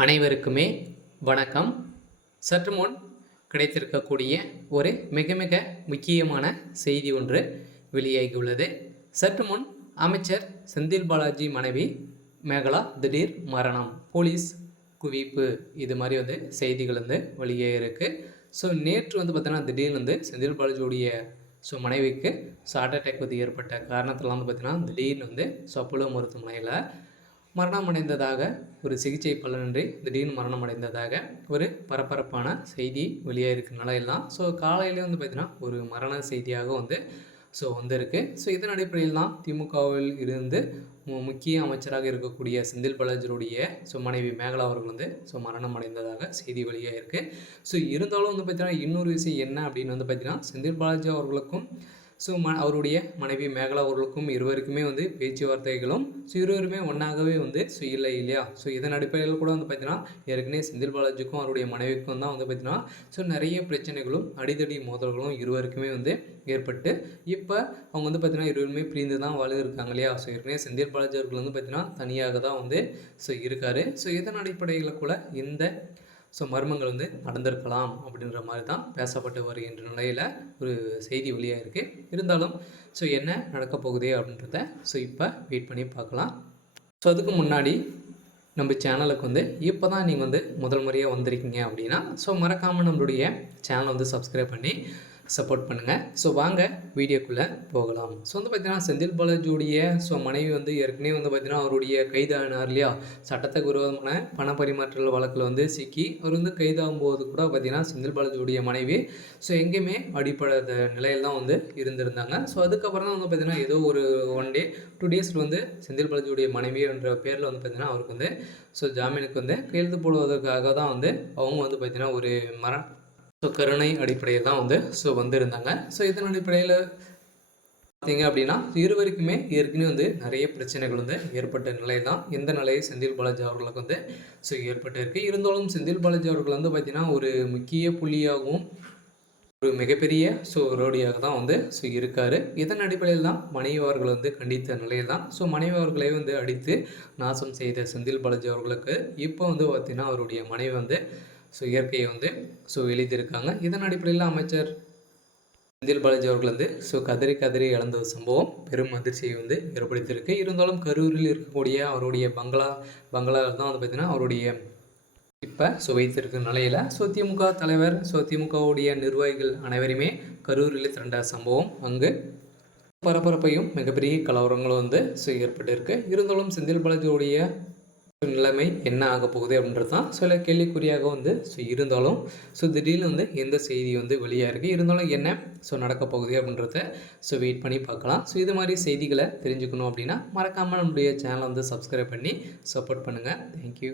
அனைவருக்குமே வணக்கம். சற்று முன் கிடைத்திருக்கக்கூடிய ஒரு மிக மிக முக்கியமான செய்தி ஒன்று வெளியாகியுள்ளது. சற்று முன் அமைச்சர் செந்தில் பாலாஜி மனைவி மேகலா திடீர் மரணம், போலீஸ் குவிப்பு, இது மாதிரி செய்திகள் வெளியே இருக்குது. ஸோ நேற்று பார்த்தீங்கன்னா திடீர்னு செந்தில் பாலாஜியுடைய மனைவிக்கு ஹார்ட் அட்டாக் ஏற்பட்ட காரணத்தில் பார்த்தீங்கன்னா திடீர்னு அப்போலோ மருத்துவமனையில் மரணம் அடைந்ததாக, ஒரு சிகிச்சை பலனின்றி திடீர்னு மரணம் அடைந்ததாக ஒரு பரபரப்பான செய்தி வெளியே இருக்கிற நிலையில்தான். ஸோ காலையிலே பார்த்திங்கன்னா ஒரு மரண செய்தியாக வந்திருக்கு. ஸோ இதன் அடிப்படையில் தான் திமுகவில் இருந்து முக்கிய அமைச்சராக இருக்கக்கூடிய செந்தில் பாலாஜியுடைய மனைவி மேகலா அவர்கள் மரணம் அடைந்ததாக செய்தி வெளியாக இருக்குது. ஸோ இருந்தாலும் பார்த்திங்கன்னா இன்னொரு விஷயம் என்ன அப்படின்னு பார்த்திங்கன்னா செந்தில் பாலாஜி அவர்களுக்கும் அவருடைய மனைவி மேகலா அவர்களுக்கும் இருவருக்குமே பேச்சுவார்த்தைகளும் இருவருமே ஒன்றாகவே இல்லை இல்லையா. இதன் அடிப்படையில் கூட பார்த்தீங்கன்னா ஏற்கனவே செந்தில் பாலாஜிக்கும் அவருடைய மனைவிக்கும் தான் பார்த்தீங்கன்னா நிறைய பிரச்சனைகளும் அடிதடி மோதல்களும் இருவருக்குமே ஏற்பட்டு இப்போ அவங்க பார்த்தீங்கன்னா இருவருமே பிரிந்து தான் இருக்காங்க இல்லையா. ஏற்கனவே செந்தில் பாலாஜி அவர்கள் பார்த்தீங்கன்னா தனியாக தான் இருக்கார். இதன் அடிப்படையில் கூட இந்த மர்மங்கள் நடந்திருக்கலாம் அப்படின்ற மாதிரி தான் பேசப்பட்டு வருகின்ற நிலையில் ஒரு செய்தி வெளியாக இருக்குது. இருந்தாலும் என்ன நடக்க போகுது அப்படின்றத இப்போ வெயிட் பண்ணி பார்க்கலாம். அதுக்கு முன்னாடி நம்ம சேனலுக்கு இப்போ தான் நீங்கள் முதல் முறையாக வந்திருக்கீங்க அப்படின்னா மறக்காமல் நம்மளுடைய சேனலை சப்ஸ்கிரைப் பண்ணி சப்போர்ட் பண்ணுங்கள். வாங்க வீடியோக்குள்ளே போகலாம். பார்த்தீங்கன்னா செந்தில் பாலாஜியுடைய மனைவி ஏற்கனவே பார்த்தீங்கன்னா அவருடைய கைதானார் இல்லையா. சட்டத்துக்கு விரோதமான பண பரிமாற்றல் வழக்கில் சிக்கி அவர் கைதாகும் போது கூட பார்த்தீங்கன்னா செந்தில் பாலாஜியுடைய மனைவி எங்கேயுமே அடிப்படாத நிலையில் தான் இருந்திருந்தாங்க. அதுக்கப்புறம் தான் பார்த்தீங்கன்னா ஏதோ ஒரு 1 day 2 days செந்தில் பாலாஜியுடைய மனைவி என்ற பேரில் பார்த்தீங்கன்னா அவருக்கு ஜாமீனுக்கு கையெழுத்து போடுவதற்காக தான் அவங்க பார்த்தீங்கன்னா ஒரு கருணை அடிப்படையில் தான் வந்திருந்தாங்க. இதன் அடிப்படையில் பார்த்தீங்க அப்படின்னா இருவருக்குமே ஏற்கனவே நிறைய பிரச்சனைகள் ஏற்பட்ட நிலை தான். இந்த நிலையை செந்தில் பாலாஜி அவர்களுக்கு ஏற்பட்டு இருக்குது. இருந்தாலும் செந்தில் பாலாஜி அவர்கள் பார்த்தீங்கன்னா ஒரு முக்கிய புள்ளியாகவும் ஒரு மிகப்பெரிய ரோடியாக தான் இருக்கார். இதன் அடிப்படையில் தான் மனைவி அவர்கள் கண்டித்த நிலையில் தான் மனைவி அவர்களை அடித்து நாசம் செய்த செந்தில் பாலாஜி அவர்களுக்கு இப்போ பார்த்தீங்கன்னா அவருடைய மனைவி இயற்கையை எழுதியிருக்காங்க. இதன் அடிப்படையில் அமைச்சர் செந்தில் பாலாஜி அவர்கள் கதறி கதறி இழந்த சம்பவம் பெரும் அதிர்ச்சியை ஏற்படுத்தியிருக்கு. இருந்தாலும் கரூரில் இருக்கக்கூடிய அவருடைய பங்களாவில் தான் பார்த்திங்கன்னா அவருடைய இப்போ வைத்திருக்கிற நிலையில் திமுக தலைவர் திமுகவுடைய நிர்வாகிகள் அனைவருமே கரூரில் திரண்ட சம்பவம் அங்கு பரபரப்பையும் மிகப்பெரிய கலவரங்களும் ஏற்பட்டிருக்கு. இருந்தாலும் செந்தில் பாலாஜியுடைய நிலைமை என்ன ஆக போகுது அப்படின்றது தான் சில கேள்விக்குறியாக இருந்தாலும் திடீர்னு எந்த செய்தி வெளியாக இருக்குது. இருந்தாலும் என்ன நடக்க போகுது அப்படின்றத வெயிட் பண்ணி பார்க்கலாம். இது மாதிரி செய்திகளை தெரிஞ்சுக்கணும் அப்படின்னா மறக்காமல் நம்முடைய சேனலை சப்ஸ்கிரைப் பண்ணி சப்போர்ட் பண்ணுங்கள். தேங்க்யூ.